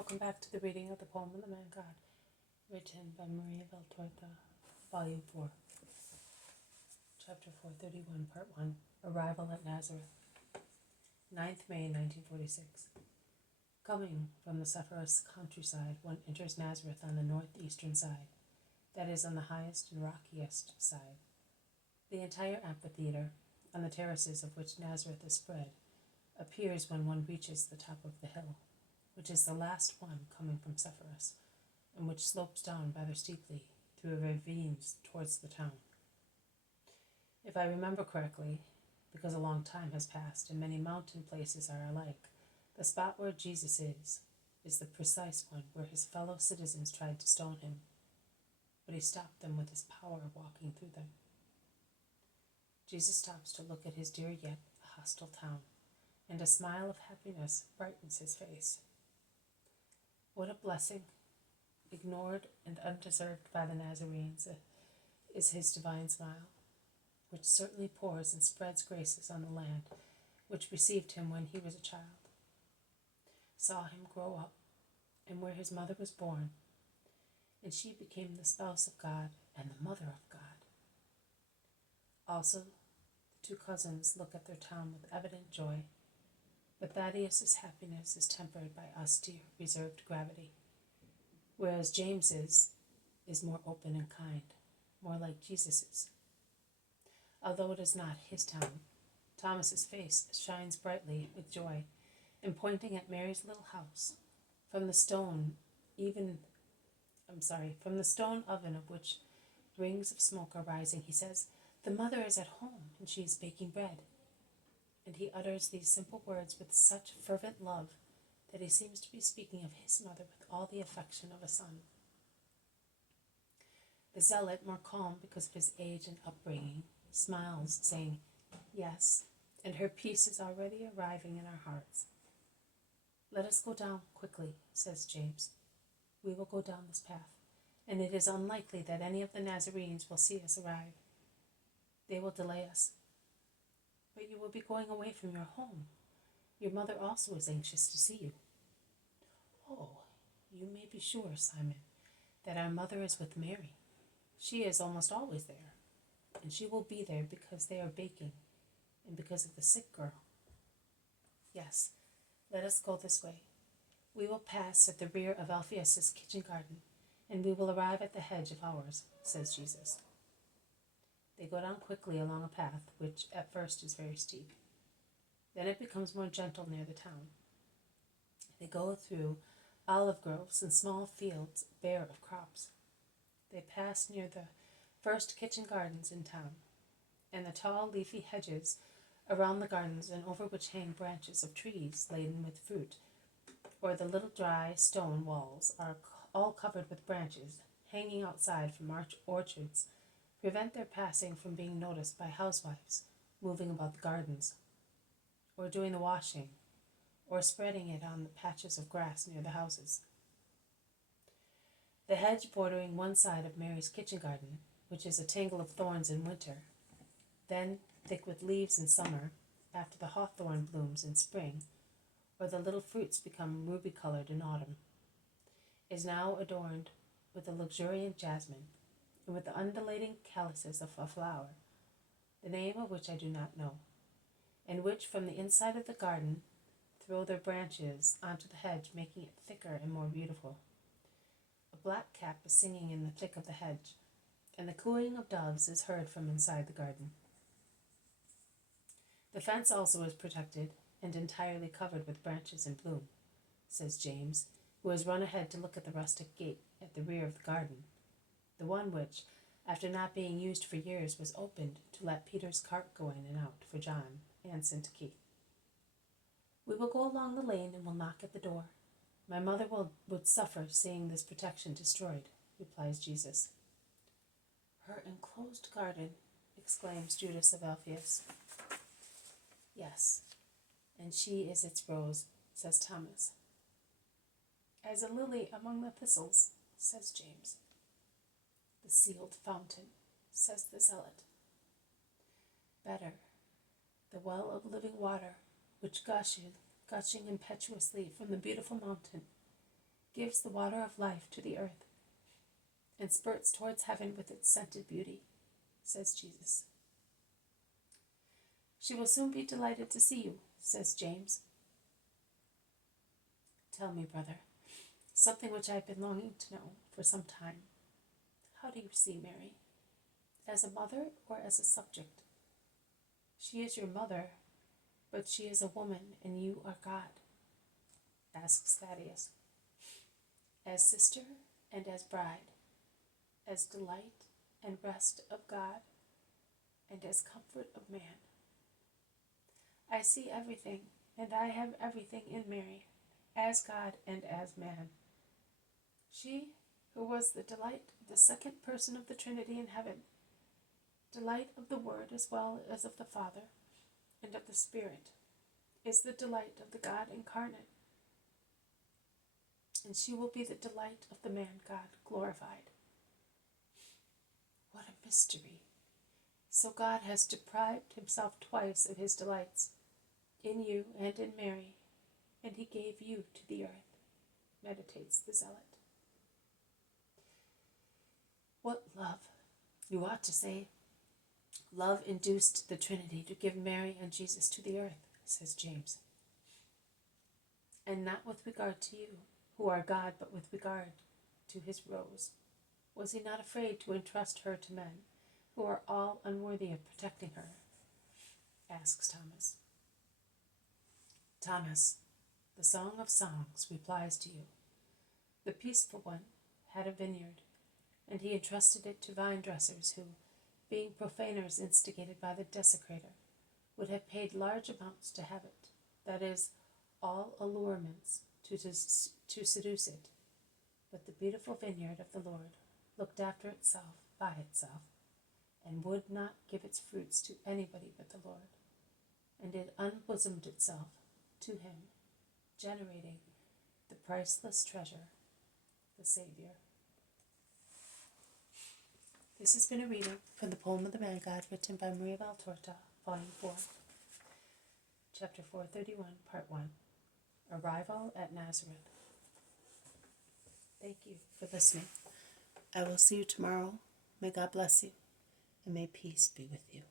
Welcome back to the reading of the poem of the Man God, written by Maria Valtorta, Volume 4, Chapter 431, Part 1, Arrival at Nazareth, 9th May 1946. Coming from the Sepharus countryside, one enters Nazareth on the northeastern side, that is, on the highest and rockiest side. The entire amphitheater, on the terraces of which Nazareth is spread, appears when one reaches the top of the hill, which is the last one coming from Sepharus, and which slopes down rather steeply through ravines towards the town. If I remember correctly, because a long time has passed and many mountain places are alike, the spot where Jesus is the precise one where his fellow citizens tried to stone him, but he stopped them with his power walking through them. Jesus stops to look at his dear yet hostile town, and a smile of happiness brightens his face. What a blessing, ignored and undeserved by the Nazarenes, is his divine smile, which certainly pours and spreads graces on the land which received him when he was a child, saw him grow up, and where his mother was born, and she became the spouse of God and the mother of God. Also, the two cousins look at their town with evident joy, but Thaddeus's happiness is tempered by austere, reserved gravity, whereas James's is more open and kind, more like Jesus's. Although it is not his town, Thomas's face shines brightly with joy, and pointing at Mary's little house, from the stone oven of which rings of smoke are rising, he says, "The mother is at home, and she is baking bread." And he utters these simple words with such fervent love that he seems to be speaking of his mother with all the affection of a son. The zealot, more calm because of his age and upbringing, smiles, saying, "Yes, and her peace is already arriving in our hearts." "Let us go down quickly," says James. "We will go down this path, and it is unlikely that any of the Nazarenes will see us arrive. They will delay us. But you will be going away from your home. Your mother also is anxious to see you." "Oh, you may be sure, Simon, that our mother is with Mary. She is almost always there, and she will be there because they are baking, and because of the sick girl. Yes, let us go this way. We will pass at the rear of Alphaeus's kitchen garden, and we will arrive at the hedge of ours," says Jesus. They go down quickly along a path which at first is very steep. Then it becomes more gentle near the town. They go through olive groves and small fields bare of crops. They pass near the first kitchen gardens in town, and the tall leafy hedges around the gardens and over which hang branches of trees laden with fruit, or the little dry stone walls are all covered with branches hanging outside from orchards, prevent their passing from being noticed by housewives moving about the gardens, or doing the washing, or spreading it on the patches of grass near the houses. The hedge bordering one side of Mary's kitchen garden, which is a tangle of thorns in winter, then thick with leaves in summer, after the hawthorn blooms in spring, or the little fruits become ruby-colored in autumn, is now adorned with the luxuriant jasmine, and with the undulating calyces of a flower, the name of which I do not know, and which from the inside of the garden throw their branches onto the hedge, making it thicker and more beautiful. A blackcap is singing in the thick of the hedge, and the cooing of doves is heard from inside the garden. The fence also is protected and entirely covered with branches in bloom, says James, who has run ahead to look at the rustic gate at the rear of the garden, the one which, after not being used for years, was opened to let Peter's cart go in and out for John, Anson to keep. "We will go along the lane and will knock at the door. My mother would suffer seeing this protection destroyed," replies Jesus. "Her enclosed garden," exclaims Judas of Alphaeus. "Yes, and she is its rose," says Thomas. "As a lily among the thistles," says James. "The sealed fountain," says the zealot. "Better, the well of living water, which gushing impetuously from the beautiful mountain, gives the water of life to the earth, and spurts towards heaven with its scented beauty, says Jesus. She will soon be delighted to see you, says James. Tell me, brother, something which I have been longing to know for some time. How do you see Mary? As a mother or as a subject? She is your mother, but she is a woman and you are God, asks Thaddeus. As sister and as bride, as delight and rest of God, and as comfort of man. I see everything, and I have everything in Mary, as God and as man. She, who was the delight of the second person of the Trinity in heaven, delight of the Word as well as of the Father and of the Spirit, is the delight of the God incarnate, and she will be the delight of the man God glorified. What a mystery! So God has deprived himself twice of his delights, in you and in Mary, and he gave you to the earth, meditates the zealot. What love! You ought to say, love induced the Trinity to give Mary and Jesus to the earth, says James. And not with regard to you, who are God, but with regard to his rose. Was he not afraid to entrust her to men, who are all unworthy of protecting her? Asks Thomas. Thomas, the Song of Songs replies to you. The peaceful one had a vineyard, and he entrusted it to vine dressers who, being profaners instigated by the desecrator, would have paid large amounts to have it, that is, all allurements to seduce it. But the beautiful vineyard of the Lord looked after itself by itself, and would not give its fruits to anybody but the Lord, and it unbosomed itself to him, generating the priceless treasure, the Savior. This has been a reading from the poem of the Man God, written by Maria Valtorta, Volume 4, Chapter 431, Part 1, Arrival at Nazareth. Thank you for listening. I will see you tomorrow. May God bless you, and may peace be with you.